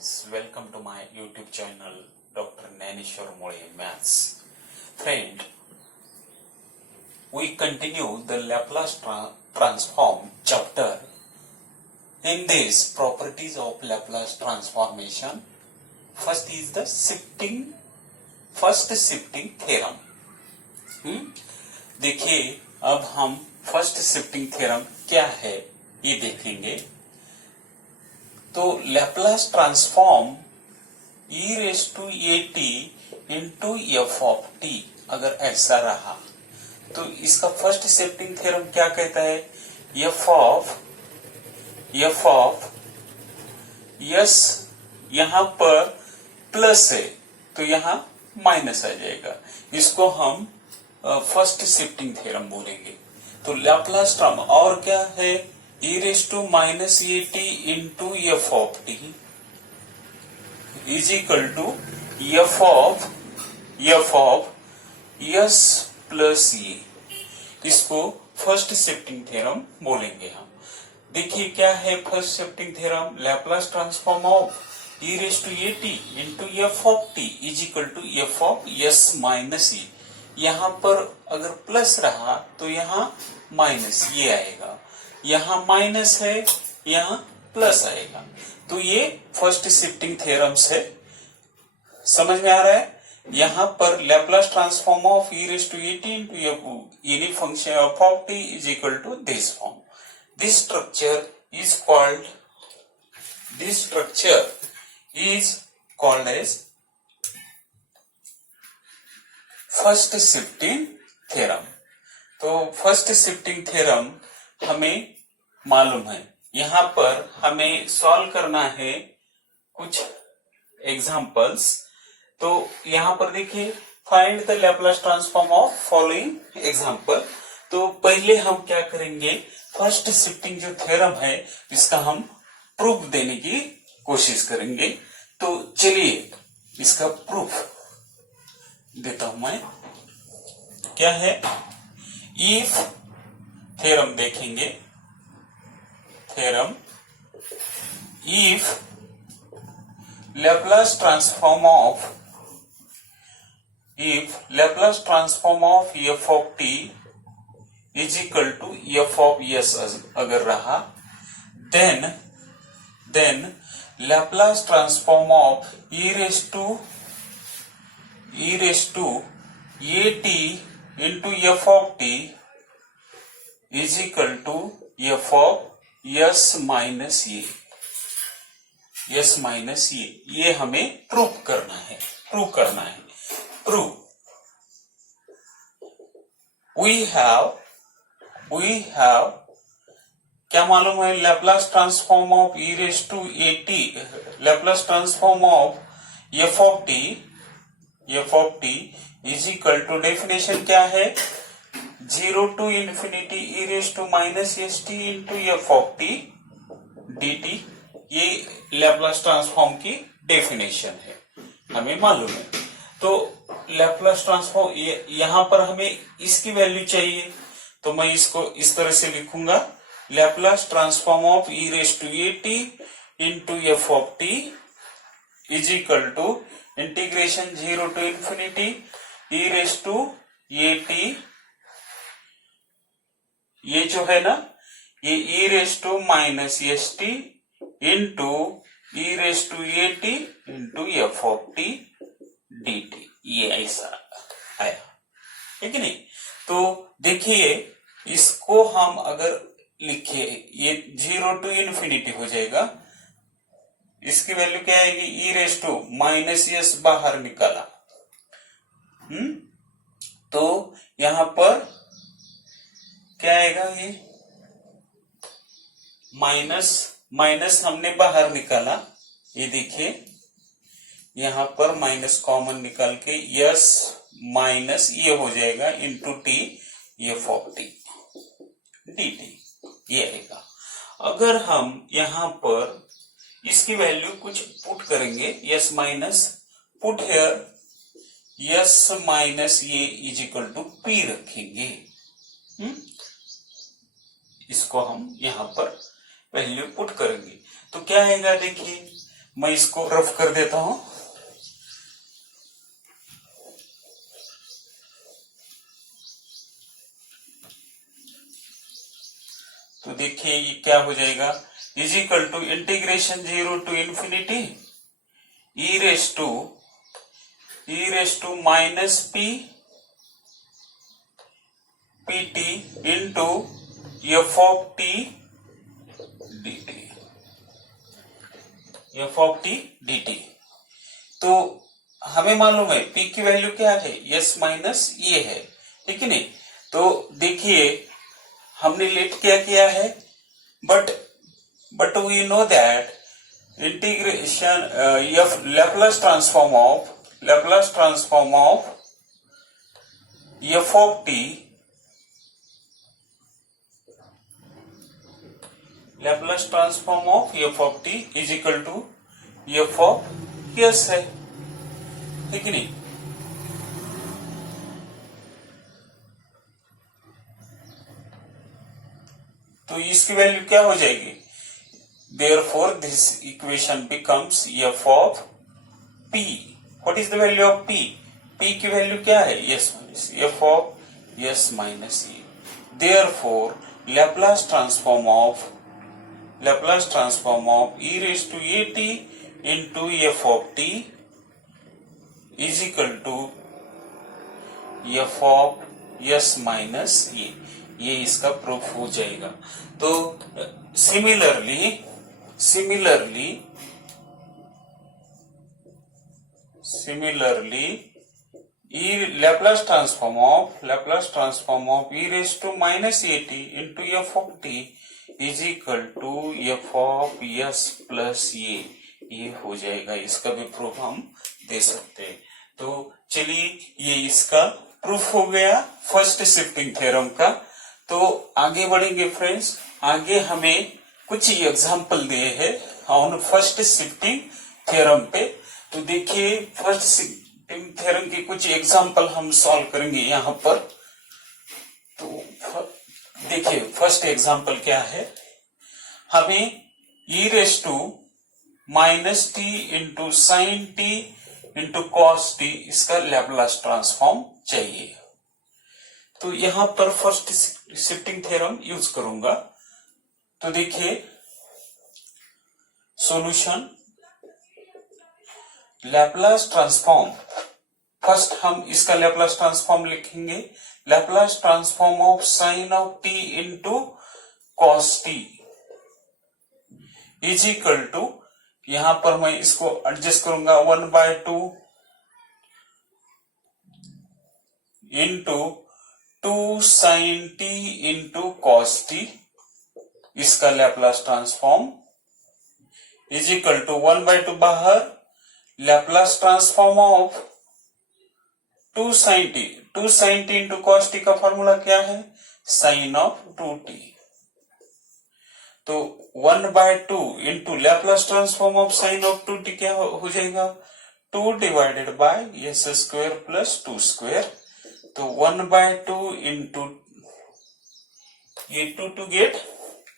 friends, welcome to my YouTube channel Dr. Nanishwar Mole Maths. Friend, we continue the Laplace transform chapter. In this properties of Laplace transformation, first is the first shifting theorem. देखिए अब हम first shifting theorem क्या है ये देखेंगे। तो Laplace transform e raise to at into F of t अगर ऐसा रहा तो इसका फर्स्ट शिफ्टिंग थ्योरम क्या कहता है, एफ ऑफ यस यहां पर प्लस है तो यहां माइनस आ जाएगा, इसको हम फर्स्ट शिफ्टिंग थ्योरम बोलेंगे। तो लैप्लास ट्रांसफॉर्म और क्या है, e raise to minus at into F of t is equal to F of yes plus A, इसको फर्स्ट शिफ्टिंग थ्योरम बोलेंगे हम। देखिए क्या है first shifting theorem, Laplace transform of e raise to at into F of t is equal to F of S minus A. यहां पर अगर plus रहा तो यहां माइनस ये आएगा, यहां माइनस है यहां प्लस आएगा। तो ये फर्स्ट शिफ्टिंग थ्योरम्स है, समझ में आ रहा है। यहां पर Laplace transform of e raise to at into any function f of t is equal to this form. This structure is called as first shifting theorem. तो फर्स्ट शिफ्टिंग थ्योरम हमें मालूम है, यहां पर हमें सॉल्व करना है कुछ एग्जांपल्स। तो यहां पर देखिए find the Laplace transform of following example. तो पहले हम क्या करेंगे, फर्स्ट शिफ्टिंग जो थ्योरम है इसका हम प्रूफ देने की कोशिश करेंगे। तो चलिए इसका प्रूफ देता हूं मैं। क्या है, इफ थ्योरम देखेंगे, theorem if Laplace transform of F of t is equal to F of S अगर रहा, then Laplace transform of e raise to at into f of t is equal to f of s minus ये, s minus ये हमें prove करना है। we have क्या मालूम है, Laplace transform of e raise to at, Laplace transform of f of t is equal to, definition क्या है, 0 to infinity e raise to minus st into F of t dt। ये Laplace transform की definition है, हमें मालूम है। तो Laplace transform यहां पर हमें इसकी वैल्यू चाहिए, तो मैं इसको इस तरह से लिखूंगा, Laplace transform of e raise to at into F of t is equal to integration 0 to infinity e raise to at, ये जो है ना ये e raise to minus st into e raise to at into F of t dt, ये ऐसा आया है कि नहीं। तो देखिए इसको हम अगर लिखे, ये 0 टू इंफिनिटी हो जाएगा, इसकी वैल्यू क्या आएगी, e raise to minus s बाहर निकाला, तो यहां पर क्या आएगा, ये माइनस हमने बाहर निकाला, ये देखिए यहां पर माइनस कॉमन निकाल के यस माइनस ये हो जाएगा into T F of T dt, ये आएगा। अगर हम यहां पर इसकी वैल्यू कुछ पुट करेंगे, S minus put here S minus A is equal to P रखेंगे, इसको हम यहां पर वैल्यू पुट करेंगे तो क्या आएगा, देखिए मैं इसको रफ कर देता हूं। तो देखिए ये क्या हो जाएगा, is equal to integration 0 to infinity E raise to minus P T into F of T D T. तो हमें मालूम है p की वैल्यू क्या है, s माइनस ये है, ठीक है नहीं। तो देखिए हमने लेट क्या किया है, but we know that integration F Laplace transform of F of T, Laplace transform of F of T is equal to F of S है, ठीक है नहीं। तो इसकी वैल्यू क्या हो जाएगी, therefore this equation becomes F of P. What is the value of P, P की वैल्यू क्या है, S minus F of S minus A. Therefore Laplace transform of e raised to at into f of t is equal to f of s minus e। ये इसका proof हो जाएगा। तो similarly e Laplace transform of e raised to minus at into f of t is equal to F of S plus A हो जाएगा। इसका भी proof हम दे सकते हैं। तो चलिए ये इसका प्रूफ हो गया फर्स्ट शिफ्टिंग थ्योरम का। तो आगे बढ़ेंगे फ्रेंड्स, आगे हमें कुछ एग्जांपल दिए हैं ऑन फर्स्ट शिफ्टिंग थ्योरम पे। तो देखिए फर्स्ट शिफ्टिंग थ्योरम के कुछ एग्जांपल हम सॉल्व करेंगे यहाँ पर। तो देखिए फर्स्ट एग्जांपल क्या है, हमें e raise to minus T into sine T into cos T इसका लैप्लास ट्रांसफॉर्म चाहिए। तो यहां पर फर्स्ट शिफ्टिंग थ्योरम यूज करूंगा। तो देखिए सॉल्यूशन, लैप्लास ट्रांसफॉर्म, फर्स्ट हम इसका लैप्लास ट्रांसफॉर्म लिखेंगे, Laplace transform of sine of T into cos T is equal to, यहां पर मैं इसको एडजस्ट करूंगा 1/2 into 2 sine T into cos T, इसका Laplace transform is equal to 1/2 बाहर, Laplace transform of 2 sine T into cos T का formula क्या है, साइन ऑफ 2t। तो 1/2 into Laplace transform of sine of 2t क्या हो जाएगा, 2 divided by S square plus 2 square. तो 1/2 इंटू ये 2 गेट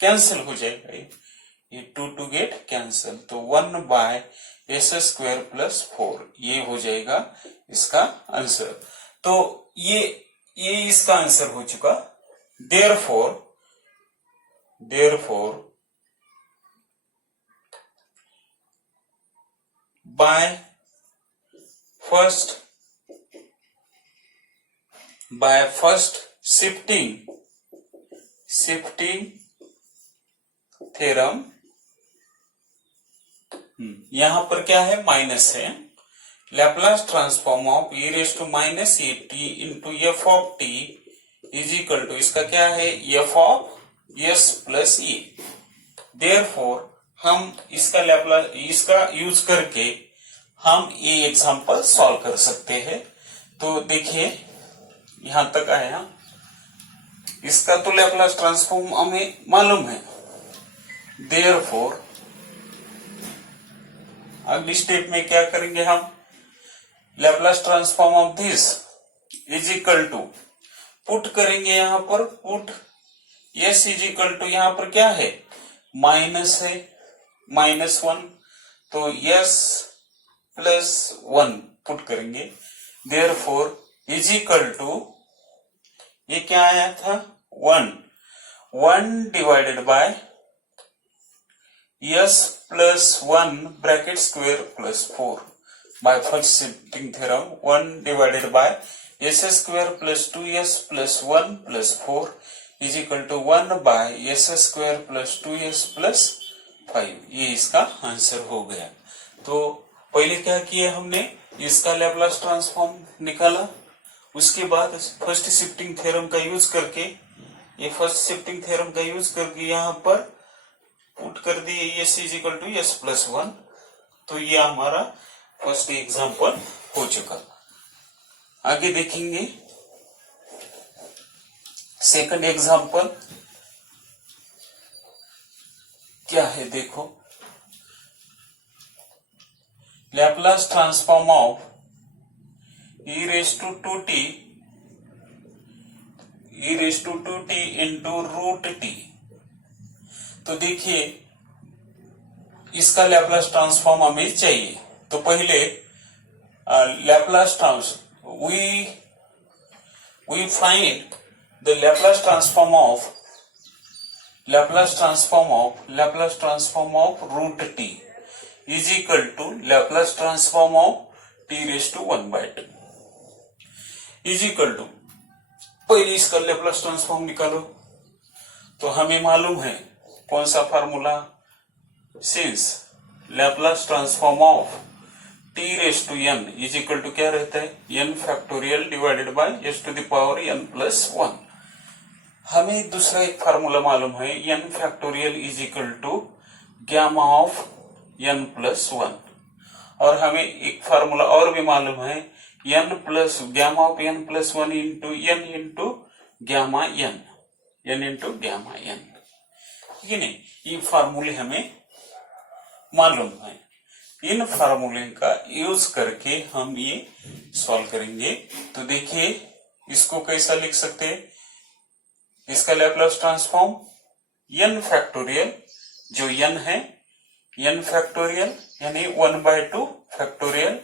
कैंसिल हो जाएगा, ये 2 गेट कैंसिल, तो 1/s स्क्वायर प्लस 4 ये हो जाएगा इसका आंसर। तो ये इसका आंसर हो चुका। Therefore by first shifting theorem, यहां पर क्या है, माइनस है, Laplace transform of e raise to minus A T into F of T is equal to, इसका क्या है, F of S plus A. Therefore हम इसका यूज करके हम ये एग्जांपल सॉल्व कर सकते हैं। तो देखिए यहां तक आया, इसका तो लैप्लास ट्रांसफॉर्म हमें मालूम है। देयरफॉर अगली स्टेप में क्या करेंगे हम, Laplace transform of this is equal to, put करेंगे यहां पर, put S is equal to, यहां पर क्या है, माइनस है, -1, तो s प्लस 1 पुट करेंगे, देयरफॉर इज इक्वल टू, ये क्या आया था 1 divided by s plus 1 bracket square plus 4 by first shifting theorem 1 divided by s square plus 2s plus 1 plus 4 is equal to 1 bye s square plus 2s plus 5। ये इसका answer हो गया। तो पहले क्या किया हमने, इसका लैप्लास ट्रांसफॉर्म निकाला, उसके बाद फर्स्ट शिफ्टिंग थ्योरम का यूज करके, ये फर्स्ट शिफ्टिंग थ्योरम का यूज करके यहाँ पर पुट कर दिए s is equal to s plus 1। तो ये हमारा फर्स्ट एग्जांपल हो चुका। आगे देखेंगे सेकंड एग्जांपल क्या है, देखो Laplace transform of e raised to 2t into root T. तो देखिए इसका लैप्लास ट्रांसफॉर्म हमें चाहिए। तो पहले Laplace we find the Laplace transform of root t is equal to Laplace transform of t raised to 1 by 2 is equal to, पहले इसका Laplace transform निकालो। तो हमें मालूम है कौन सा formula, since Laplace transform of t raise to n is equal to क्या रहता है, n factorial divided by s to the power n plus 1। हमें दूसरा एक फार्मूला मालूम है, n factorial is equal to gamma of n plus 1। और हमें एक फार्मूला और भी मालूम है, n plus gamma of n plus 1 into n into gamma n, n into gamma n, ठीक है नहीं। ये फार्मूले हमें मालूम है। इन फार्मूले का यूज करके हम ये सॉल्व करेंगे। तो देखिए इसको कैसा लिख सकते हैं, इसका लैप्लास ट्रांसफॉर्म n फैक्टोरियल, जो n है n फैक्टोरियल यानी 1/2 factorial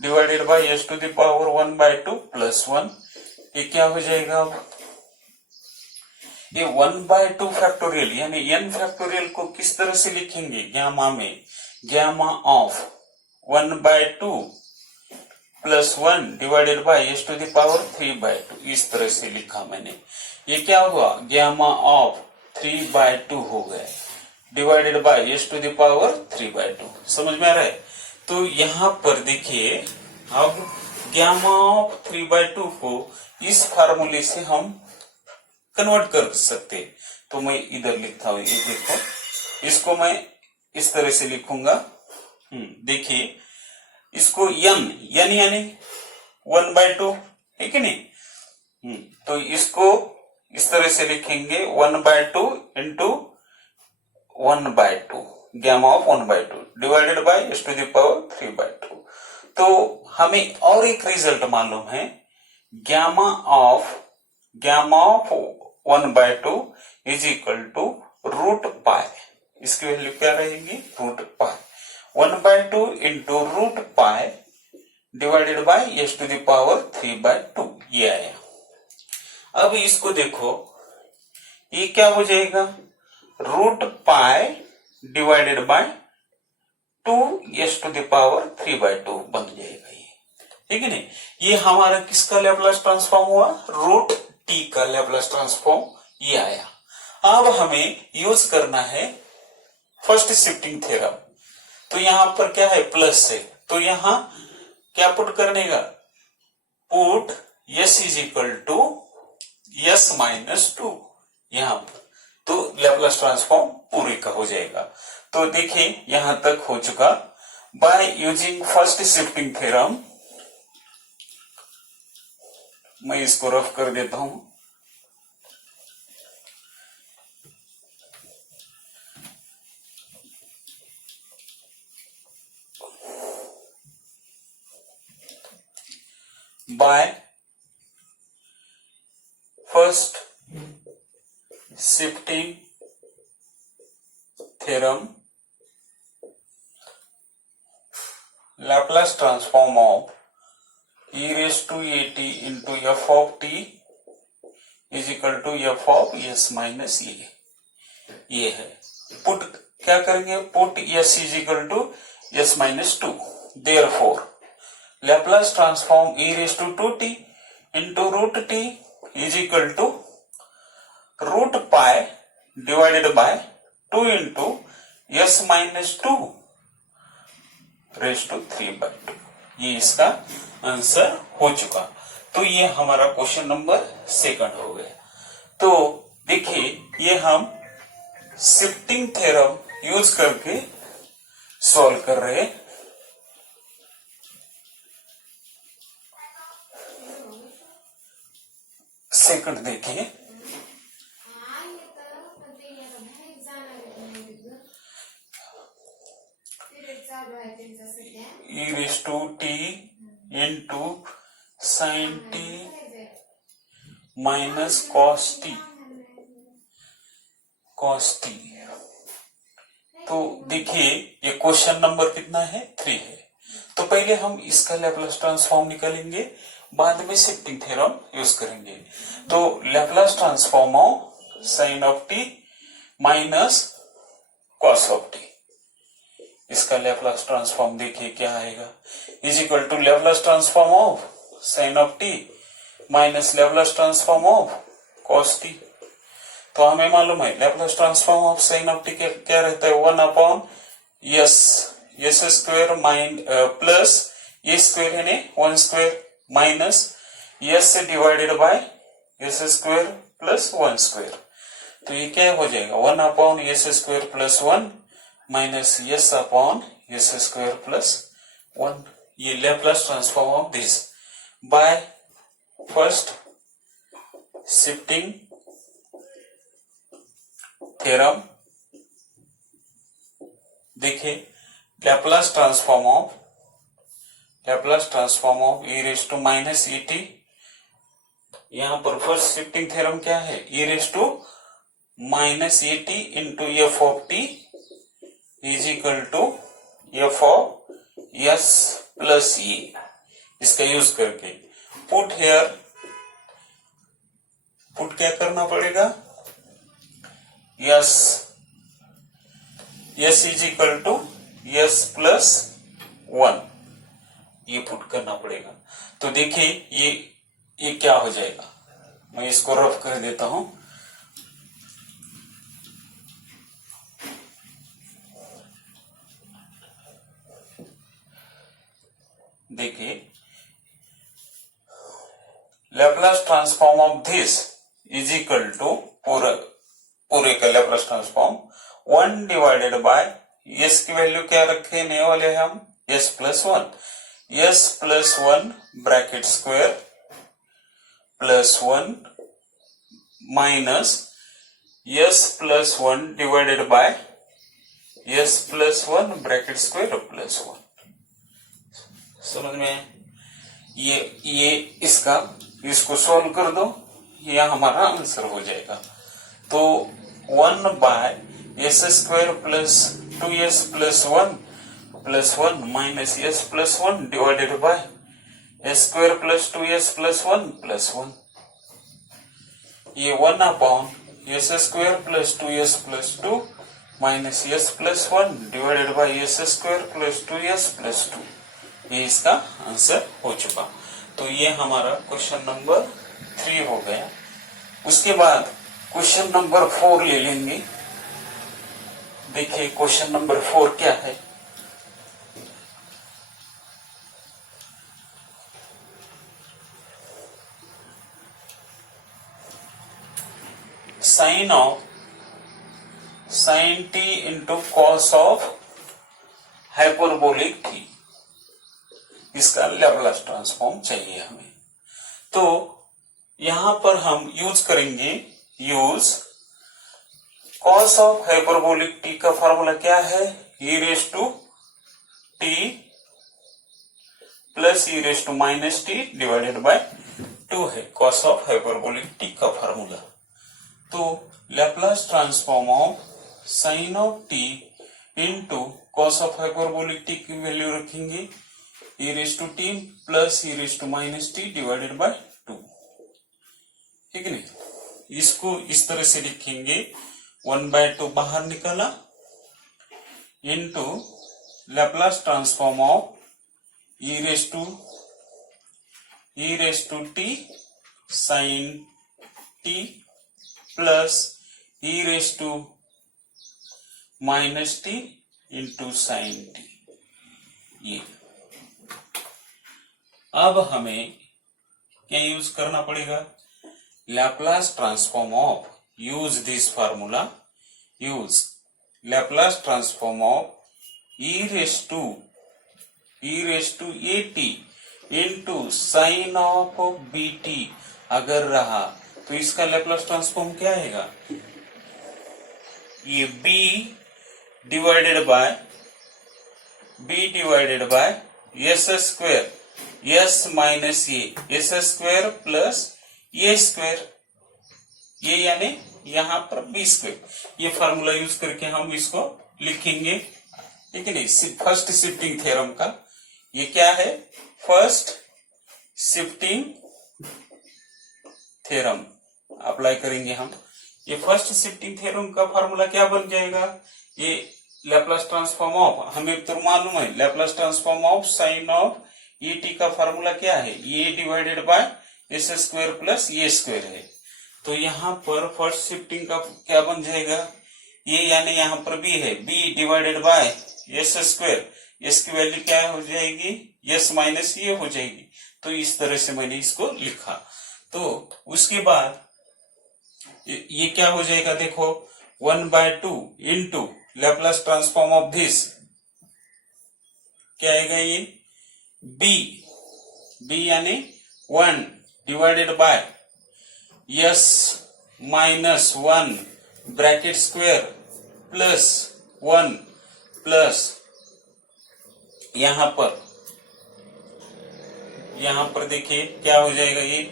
divided by s to the power 1/2 plus 1। ये क्या हो जाएगा, ये 1/2 फैक्टोरियल यानी n फैक्टोरियल को किस तरह से लिखेंगे, गैमा में gamma of 1/2 plus 1 divided by s to the power 3/2, इस तरह से लिखा मैंने। ये क्या हुआ, गैमा ऑफ 3/2 हो गया divided by s to the power 3/2। समझ में आ रहा है। तो यहां पर देखिए अब गैमा ऑफ 3/2 को इस फार्मूले से हम कन्वर्ट कर सकते। तो मैं इधर लिखता हूं, ये देखो इसको मैं इस तरह से लिखूंगा। देखिए इसको n यानी 1/2 है कि नहीं। तो इसको इस तरह से लिखेंगे 1/2 into 1/2 gamma of 1/2 divided by s to the power 3/2। तो हमें और एक रिजल्ट मालूम है, gamma of 1/2 is equal to root pi. इसकी वैल्यू क्या रहेगी, root pi. 1/2 into root pi divided by s to the power 3/2, ये आया। अब इसको देखो, ये क्या हो जाएगा, root pi divided by 2s to the power 3/2 बन जाएगा ये, ठीक है नहीं। ये हमारा किसका लैप्लास ट्रांसफॉर्म हुआ, रूट t का लैप्लास ट्रांसफॉर्म, ये आया। अब हमें यूज करना है फर्स्ट शिफ्टिंग थ्योरम। तो यहां पर क्या है, प्लस है, तो यहां क्या पुट करने का, put s is equal to s minus 2 यहां पर। तो लैप्लास ट्रांसफॉर्म पूरे का हो जाएगा। तो देखिए यहां तक हो चुका। By using first shifting theorem, मैं इसको रफ कर देता हूं। Bye first shifting theorem Laplace transform of e raised to at into f of t is equal to f of s minus a. ये है पुट, क्या करेंगे, put s is equal to s minus 2. Therefore Laplace transform e raised to 2t into root t is equal to root pi divided by 2 into s minus 2 raised to 3 by 2. ये इसका answer हो चुका। तो ये हमारा question number 2 हो गया। तो देखिए ये हम शिफ्टिंग थ्योरम यूज करके सॉल्व कर रहे हैं। सेकंड देखिए, e raised to t into sin t minus cos t, तो देखिए ये क्वेश्चन नंबर कितना है, 3 है। तो पहले हम इसका लैप्लास ट्रांसफॉर्म निकालेंगे, बाद में शिफ्टिंग थ्योरम यूज करेंगे। तो Laplace transform of sine of t minus cos of t, इसका लैप्लास ट्रांसफॉर्म देखिए क्या आएगा, is equal to Laplace transform of sine of t minus Laplace transform of cos t. तो हमें मालूम है Laplace transform of sine of t क्या रहता है, 1 अपॉन एस स्क्वायर प्लस ए स्क्वायर यानी 1 स्क्वायर माइनस एस से divided by S square plus 1 square. तो ये क्या हो जाएगा, 1 upon S square plus 1 minus S upon S square plus 1। ये Laplace transform of this by first shifting theorem. देखिए Laplace transform of e raise to minus E T, यहां पर first shifting theorem क्या है, e raise to minus E T into F of T is equal to F of S plus E. इसका use करके put here, put क्या करना पड़ेगा, yes is equal to s plus 1, ये put करना पड़ेगा। तो देखिए ये क्या हो जाएगा, मैं इसको रफ कर देता हूं। देखिए Laplace transform of this is equal to पूरे का Laplace transform 1 divided by s की वैल्यू क्या रखने वाले हैं हम, s plus 1 bracket square plus 1 minus s plus 1 divided by s plus 1 bracket square plus 1। समझ में, ये इसको सॉल्व कर दो, ये हमारा आंसर हो जाएगा। तो 1 by S square plus 2s plus 1 minus s plus 1 divided by S square plus 2s plus 1 plus 1। ये 1 upon S square plus 2s plus 2 minus s plus 1 divided by S square plus 2s plus 2, ये इसका answer हो चुका। तो ये हमारा question number 3 हो गया। उसके बाद क्वेश्चन नंबर 4 ले लेंगे। देखिए क्वेश्चन नंबर 4 क्या है, sine T into cos of hyperbolic t, इसका लैप्लास ट्रांसफॉर्म चाहिए हमें। तो यहां पर हम यूज करेंगे कॉस ऑफ हाइपरबोलिक टी का फॉर्मूला क्या है, e raise to t plus e raise to minus t divided by 2 है कॉस ऑफ हाइपरबोलिक टी का फॉर्मूला। तो Laplace transform of sine of T into cos of hyperbolic t की value रखेंगे e raise to t plus e raise to minus t divided by 2, ठीक है नहीं। इसको इस तरह से लिखेंगे, 1/2 बाहर निकाला into Laplace transform of e raise to t sine t plus e raise to minus T into sine t. ये अब हमें क्या यूज करना पड़ेगा, Laplace transform of, use this formula, use Laplace transform of e raise to a T into sine of b t अगर रहा तो इसका लैप्लास ट्रांसफॉर्म क्या आएगा, ये b divided by S square, S minus S square plus A square, ये यानी यहां पर बी स्क्वायर। ये फार्मूला यूज करके हम इसको लिखेंगे, ठीक है नहीं। फर्स्ट शिफ्टिंग थ्योरम का ये क्या है, फर्स्ट शिफ्टिंग थ्योरम अप्लाई करेंगे हम। ये फर्स्ट शिफ्टिंग थ्योरम का फार्मूला क्या बन जाएगा, ये लैप्लास ट्रांसफॉर्म ऑफ, हमें तो मालूम है Laplace transform of sine of A T का फार्मूला क्या है, A divided by S square plus A square है। तो यहाँ पर फर्स्ट शिफ्टिंग का क्या बन जाएगा, ये यानी यहाँ पर बी है, b divided by S square, s की वैल्यू क्या हो जाएगी, एस माइनस ये हो जाएगी। तो इस तरह से मैंने इसको लिखा। तो उसके बाद ये क्या हो जाएगा, देखो 1/2 into Laplace transform of this क्या आएगा, ये b यानी 1 divided by s minus 1 bracket square plus 1 plus यहां पर देखिए क्या हो जाएगा, ये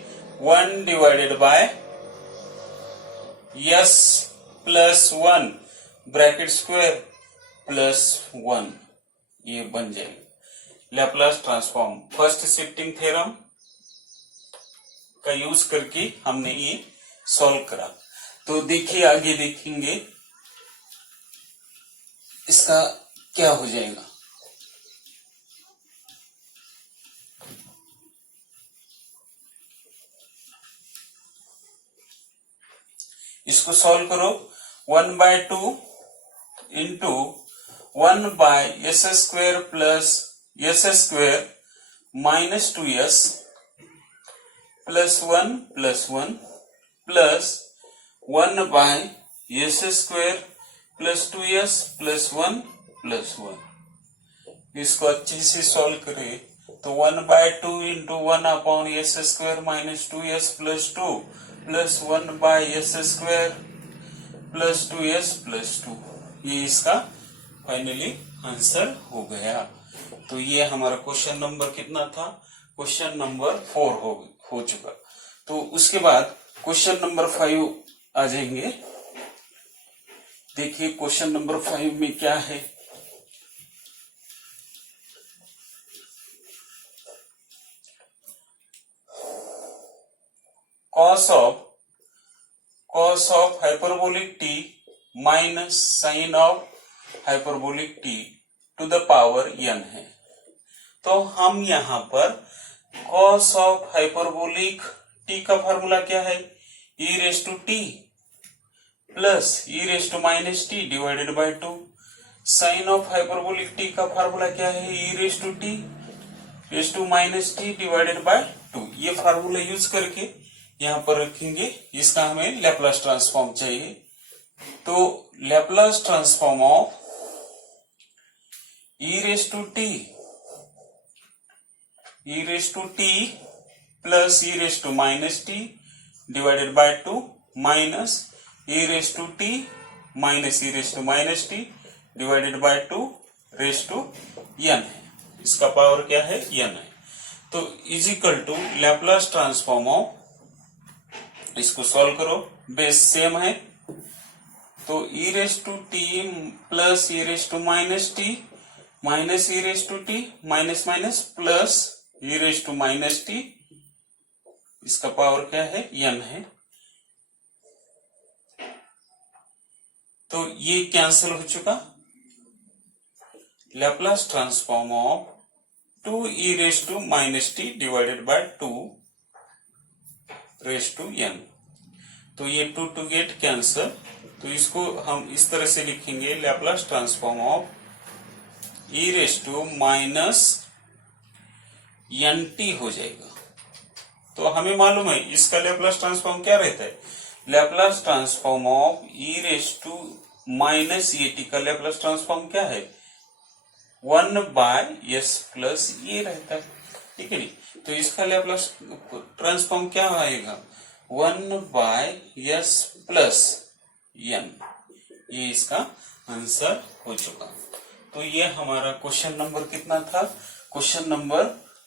1 divided by s plus 1 bracket square plus 1, ये बन जाएगा Laplace transform. First shifting theorem का यूज करके हमने ये सॉल्व करा। तो देखिए आगे देखेंगे इसका क्या हो जाएगा। इसको सॉल्व करो, 1/2 into 1 by S square plus S square minus 2s plus 1 plus 1 by S square plus 2s plus 1 plus 1। इसको अच्छे से सॉल्व करें तो 1/2 into 1 upon S square minus 2s plus 2 plus 1 by S square plus 2s plus 2, ये इसका finally answer हो गया। तो ये हमारा क्वेश्चन नंबर कितना था, क्वेश्चन नंबर 4 हो चुका। तो उसके बाद क्वेश्चन नंबर 5 आ जाएंगे। देखिए क्वेश्चन नंबर 5 में क्या है, cos of hyperbolic t minus sine of hyperbolic t to the power n है। तो हम यहाँ पर cos ऑफ हाइपरबोलिक t का फॉर्मूला क्या है, e raise to t plus e raise to minus t divided by 2। Sine of hyperbolic t का formula क्या है, e raise to t raise to minus t divided by 2। ये formula use करके यहाँ पर रखेंगे, इसका हमें लैप्लास ट्रांसफॉर्म चाहिए। तो Laplace transform of e raise to t plus e raise to minus t divided by 2 minus e raise to t minus e raise to minus t divided by 2 raise to n है। इसका power क्या है, n है। तो is equal to Laplace transform of, इसको solve करो, base same है। तो e raise to t plus e raise to minus t minus E raise to t minus minus plus e raise to minus t, इसका power क्या है n है, तो ये कैंसिल हो चुका। Laplace transform of 2 e raise to minus t divided by 2 raise to n, तो ये 2 टू गेट कैंसल, तो इसको हम इस तरह से लिखेंगे Laplace transform of e raise to minus n t हो जाएगा। तो हमें मालूम है इसका लैप्लास ट्रांसफॉर्म क्या रहता है, Laplace transform of e raise to minus A T का लैप्लास ट्रांसफॉर्म क्या है 1 बाय एस प्लस ए रहता है, ठीक है नहीं। तो इसका लैप्लास ट्रांसफॉर्म क्या आएगा 1 बाय एस प्लस एन, ये इसका आंसर हो चुका। तो ये हमारा क्वेश्चन नंबर कितना था, क्वेश्चन नंबर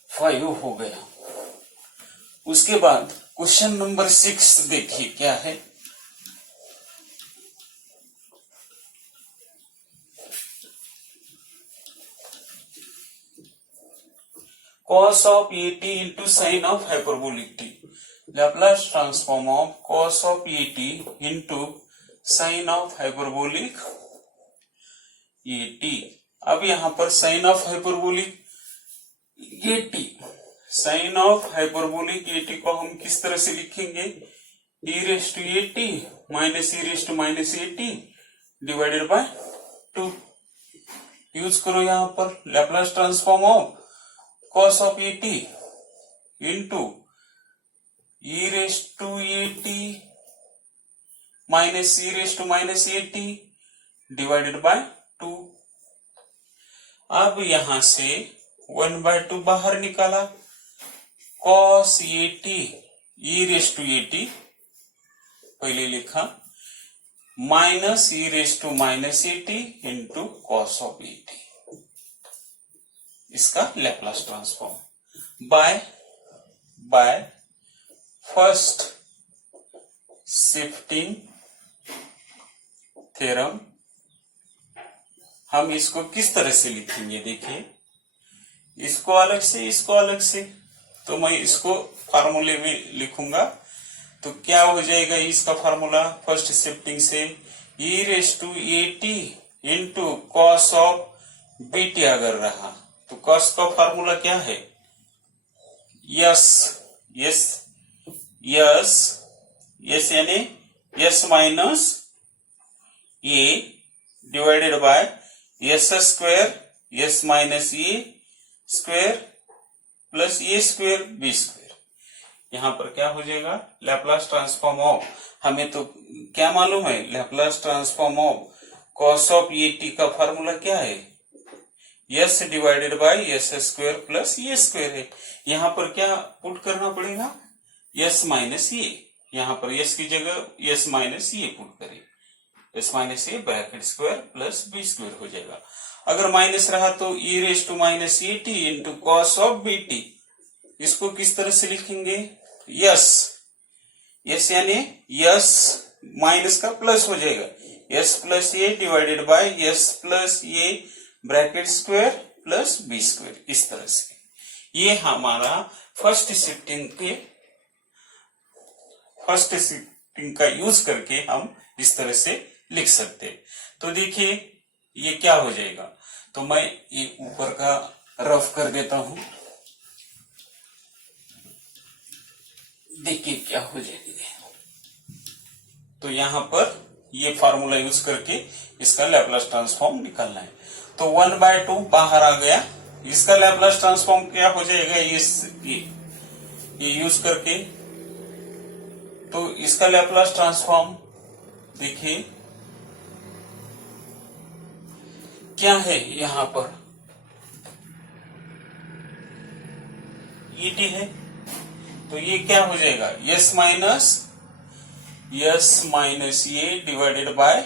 5 हो गया। उसके बाद क्वेश्चन नंबर 6 देखिए क्या है। cos of at into sin of hyperbolic t, Laplace transform of cos of at into sin of hyperbolic at। अब यहां पर sin of hyperbolic at, sin of hyperbolic at को हम किस तरह से लिखेंगे e raise to at minus e raise to minus at divided by 2। Use करो यहां पर Laplace transform of cos of at into e raised to at minus e raised to minus at divided by 2। अब यहां से 1/2 बाहर निकाला, cos at e raised to at पहले लिखा minus e raised to minus at into cos of at, इसका Laplace transform bye first shifting theorem. हम इसको किस तरह से लिखेंगे देखिए, इसको अलग से इसको अलग से, तो मैं इसको फार्मूले में लिखूंगा। तो क्या हो जाएगा इसका फार्मूला फर्स्ट शिफ्टिंग से e raise to at into cos of b t अगर रहा तो कॉस का फार्मूला क्या है यस यस यस यस यानी s minus a divided by S square s minus a square plus A square b square. यहां पर क्या हो जाएगा लैप्लास ट्रांसफॉर्म ऑफ, हमें तो क्या मालूम है Laplace transform of cos of A T का फार्मूला क्या है yes divided by S square plus A square है। यहां पर क्या पुट करना पड़ेगा यस माइनस ए, यहां पर यस की जगह यस माइनस ए पुट करें, s minus a bracket square plus b square हो जाएगा। अगर माइनस रहा तो e raise to minus A T into cos of b t, इसको किस तरह से लिखेंगे यस यस यानी यस माइनस का प्लस हो जाएगा s plus a divided by s plus a bracket square plus b square, इस तरह से। ये हमारा फर्स्ट शिफ्टिंग का यूज करके हम इस तरह से लिख सकते हैं। तो देखिए ये क्या हो जाएगा, तो मैं ये ऊपर का रफ कर देता हूं, देखिए क्या हो जाएगा। तो यहां पर ये फार्मूला यूज करके इसका लैप्लास ट्रांसफॉर्म निकालना है। तो 1/2 बाहर आ गया, इसका लैप्लास ट्रांसफॉर्म क्या हो जाएगा ये यूज करके। तो इसका लैप्लास ट्रांसफॉर्म देखिए क्या है, यहां पर ईटी है, तो ये क्या हो जाएगा यस माइनस ये डिवाइडेड बाय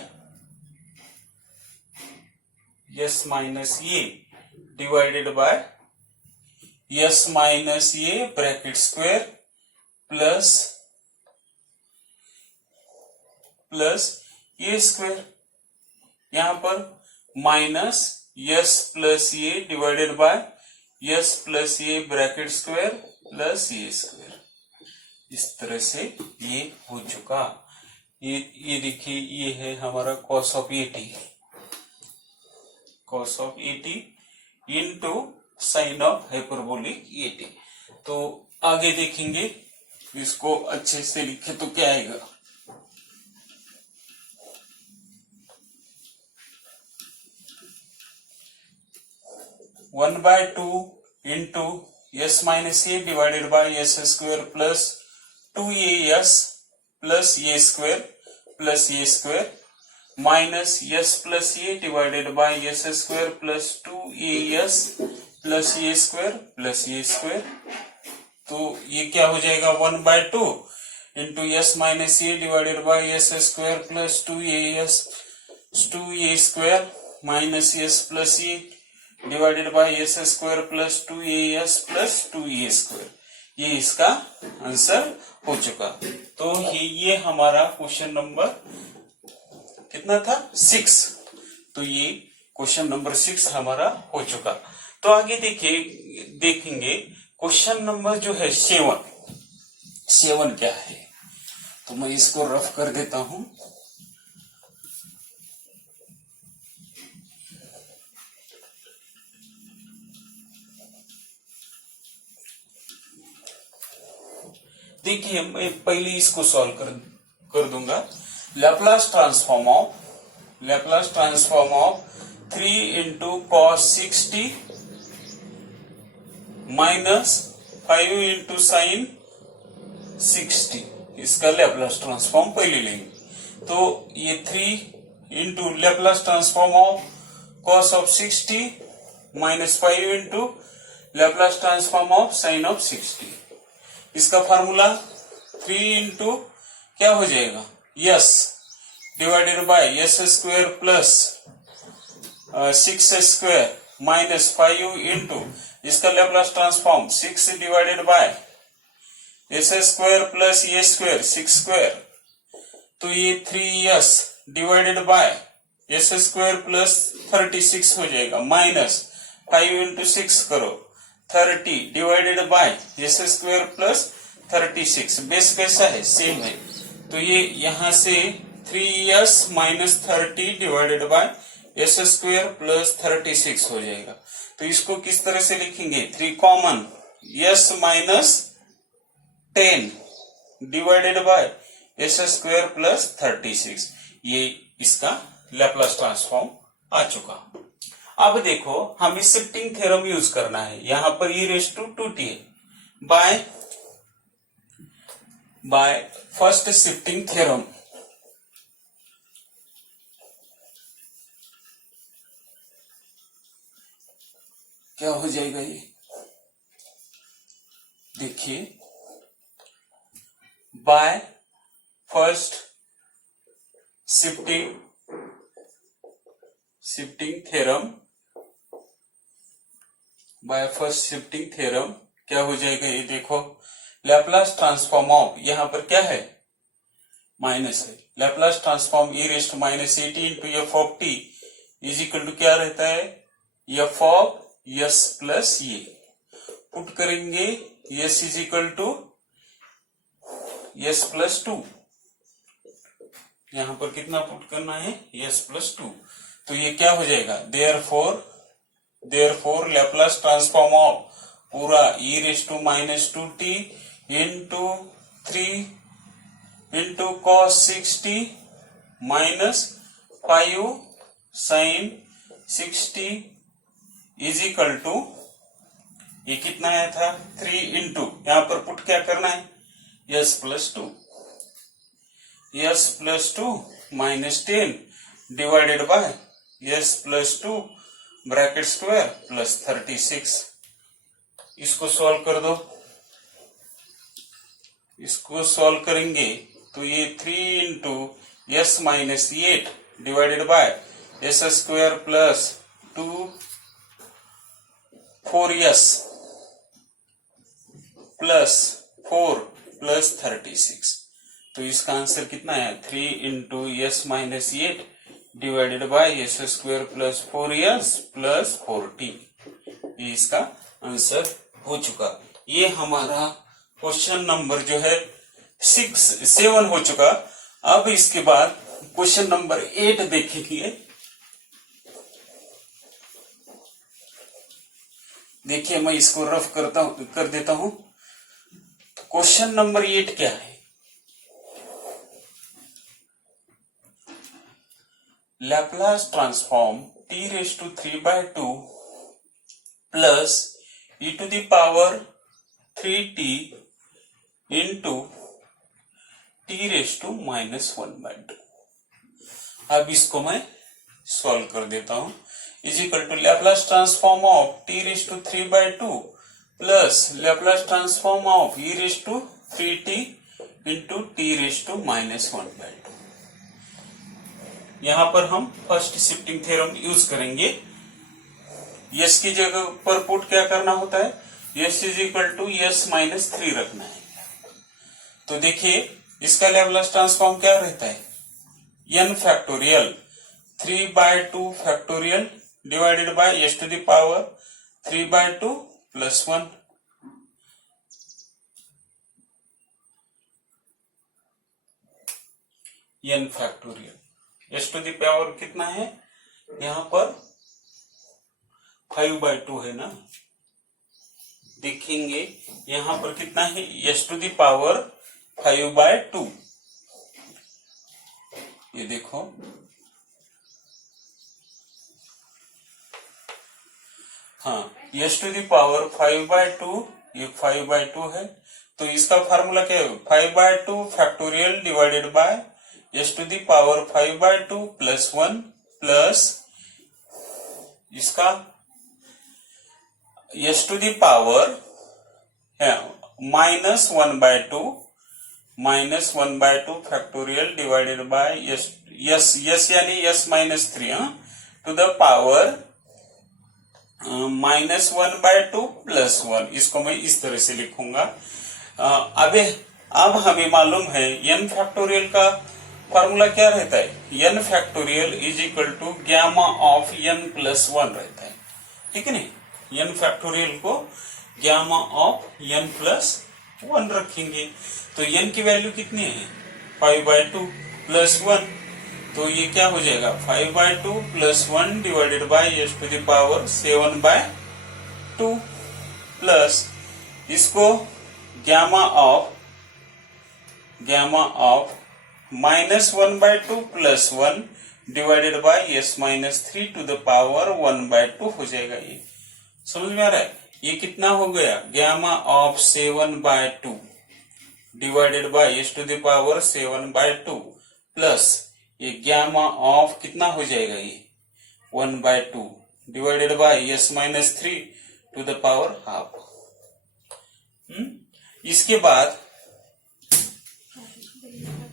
यस माइनस ये डिवाइडेड बाय यस माइनस ये ब्रैकेट स्क्वायर प्लस ये स्क्वायर, यहां पर minus yes plus a divided by s plus a bracket square plus A square. इस तरह से ये हो चुका। ये देखिए, ये है हमारा cos of 80, cos of 80 into sine of hyperbolic 80। तो आगे देखेंगे, इसको अच्छे से लिखे तो क्या आएगा। One by two into S minus a divided by S square plus 2as plus A square plus A square minus s plus a divided by S square plus 2as plus A square plus A square. तो ये क्या हो जाएगा, 1 by two into S minus a divided by S square plus 2a square minus s plus a divided by S square plus 2as plus 2a square. ये इसका answer हो चुका। तो ये हमारा क्वेश्चन नंबर कितना था, 6। तो ये क्वेश्चन नंबर 6 हमारा हो चुका। तो आगे देखेंगे क्वेश्चन नंबर जो है 7 क्या है। तो मैं इसको रफ कर देता हूं। देखिए, मैं पहले इसको सॉल्व कर दूंगा। Laplace transform of 3 into cos 60 minus 5 into sine 60, इसका लैप्लास ट्रांसफॉर्म पहले लेंगे। तो ये 3 into Laplace transform of cos of 60 minus 5 into Laplace transform of sine of 60। इसका फार्मूला 3 इंटू क्या हो जाएगा, s divided by S square plus 6 square minus 5 into इसका Laplace transform 6 divided by S square plus A square 6 square. तो ये 3s divided by S square plus 36 हो जाएगा minus 5 into 6 करो 30 divided by S square plus 36। Base कैसा है, same है। तो ये यहां से 3s minus 30 divided by S square plus 36 हो जाएगा। तो इसको किस तरह से लिखेंगे, 3 common s minus 10 divided by S square plus 36। ये इसका लैप्लास ट्रांसफॉर्म आ चुका। अब देखो, हमें शिफ्टिंग थ्योरम यूज करना है। यहां पर e⁻2t है बाय फर्स्ट शिफ्टिंग थ्योरम। क्या हो जाएगा ये, देखिए, bye first shifting theorem, bye first shifting theorem क्या हो जाएगा, ये देखो, लैप्लास ट्रांसफॉर्म ऑफ, यहां पर क्या है, माइनस है, Laplace transform e⁻⁻80 into F of T is equal to क्या रहता है, एफ ऑफ यस प्लस ये। पुट करेंगे s is equal to s plus 2। यहां पर कितना पुट करना है, यस प्लस 2। तो ये क्या हो जाएगा, देयरफॉर लैप्लास ट्रांसफॉर्म ऑफ पूरा e⁻⁻2t into 3 into cos 60 minus 5 sine 60 is equal to, ये कितना आया था, 3 इंटू, यहां पर पुट क्या करना है, yes plus 2 minus 10 divided by s plus 2 bracket square plus 36। इसको सॉल्व कर दो। इसको सॉल्व करेंगे तो ये 3 into yes minus 8 divided by S square plus 2 4s plus 4 plus 36। तो इसका आंसर कितना है, 3 into yes minus 8 divided by S square plus 4s plus 4t। ये इसका आंसर हो चुका। ये हमारा क्वेश्चन नंबर जो है 7 हो चुका। अब इसके बाद क्वेश्चन नंबर 8 देखेंगे। देखिए मैं इसको रफ कर देता हूं। क्वेश्चन नंबर 8 क्या है? Laplace transform t⁵ plus e⁻³ 3t into t⁻⁻²। अब इसको मैं सॉल्व कर देता हूं। Is equal to Laplace transform of t⁵ plus Laplace transform of e⁻³ into t⁻⁻²। यहां पर हम फर्स्ट शिफ्टिंग थ्योरम यूज करेंगे। यस की जगह पर पुट क्या करना होता है? S is equal to s minus 3 रखना है। तो देखिए इसका लैपलास ट्रांसफॉर्म क्या रहता है? n factorial 3/2 factorial divided bye s⁻³ plus 1। n factorial s⁻³ कितना है? यहां पर 5/2 है ना। देखेंगे यहां पर कितना है? s⁻⁵5/2। ये देखो हाँ, s⁻⁵5/2 ये 5/2 है। तो इसका फार्मूला क्या है? 5/2 factorial divided by s⁻⁵5/2 plus 1 plus इसका -1/2 फैक्टोरियल डिवाइडेड बाय यस यानी s minus 3 to the power -1/2 plus 1। इसको मैं इस तरह से लिखूंगा। अब हमें मालूम है n फैक्टोरियल का फॉर्मूला क्या रहता है? n factorial is equal to gamma of n plus 1 रहता है। ठीक है नहीं? n फैक्टोरियल को गैमा ऑफ n प्लस 1 रखेंगे। तो n की वैल्यू कितनी है? 5/2 प्लस 1। तो ये क्या हो जाएगा? 5/2 plus 1 divided by s⁻⁷ plus इसको gamma of -1/2 plus 1 divided by s-3 to the power 1/2 हो जाएगा। ये समझ में आ रहा है? ये कितना हो गया? Gamma of 7/2 divided by s⁻⁷ plus ये गैमा ऑफ कितना हो जाएगा? ये 1/2 divided by s-3 to the power half. इसके बाद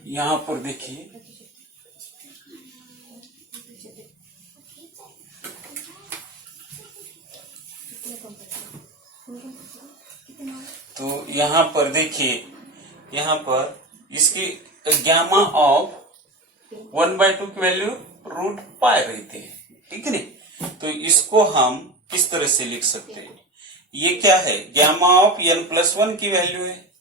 यहां पर देखिए तो यहां पर देखिए यहां पर इसकी गैमा ऑफ 1/2 की वैल्यू √π रहती है। ठीक है नहीं? तो इसको हम किस तरह से लिख सकते हैं? ये क्या है? गैमा ऑफ n प्लस 1 की वैल्यू है।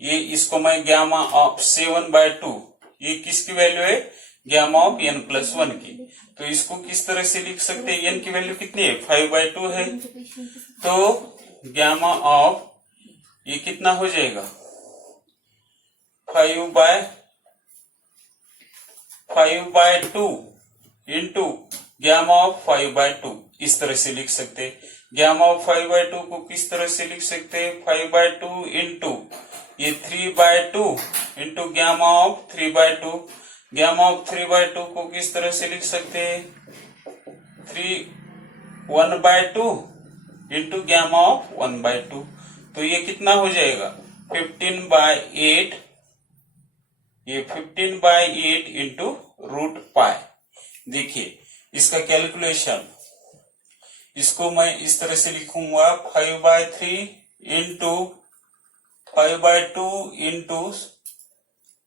ये इसको मैं गैमा ऑफ 7/2 ये किसकी वैल्यू है? गैमा ऑफ n प्लस 1 की। तो इसको किस तरह से लिख सकते हैं? n की वैल्यू कितनी है? 5/2 है। तो गैमा ऑफ ये कितना हो जाएगा? 5/2 इंटू गैमा ऑफ 5/2 इस तरह से लिख सकते हैं। गैमा ऑफ 5/2 को किस तरह से लिख सकते हैं? 5/2 इंटू ये 3/2 into gamma of 3/2। Gamma of 3/2 को किस तरह से लिख सकते हैं? 1/2 इंटू गैमा ऑफ 1/2। तो ये कितना हो जाएगा? 15/8। ये 15/8 इंटू √π। देखिए इसका कैलकुलेशन इसको मैं इस तरह से लिखूंगा 5/3 into 5/2 into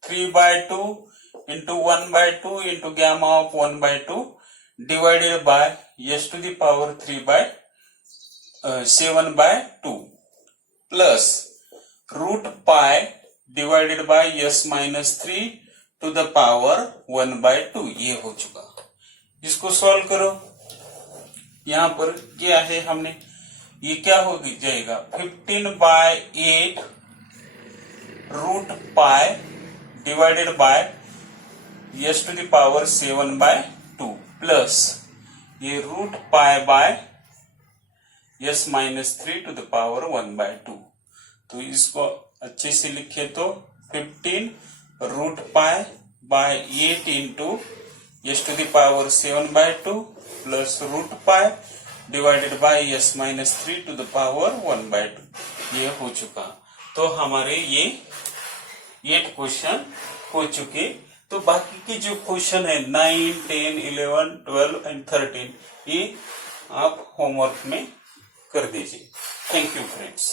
3/2 into 1/2 into gamma of 1/2 divided by s to the power 7/2 plus root pi divided by s minus 3 to the power 1/2। ये हो चुका। इसको सॉल्व करो। यहां पर क्या है हमने, ये क्या हो जाएगा 15/8 root pi divided by s to the power 7/2 plus ये root pi by s minus 3 to the power 1/2। तो इसको अच्छे से लिखे तो 15 root pi by 8 into s to the power 7/2 प्लस root pi divided by s minus 3 to the power 1/2। ये हो चुका। तो हमारे ये 8 क्वेश्चन हो चुके। तो बाकी के जो क्वेश्चन है 9, 10, 11, 12 एंड 13 ये आप होमवर्क में कर दीजिए। Thank you friends.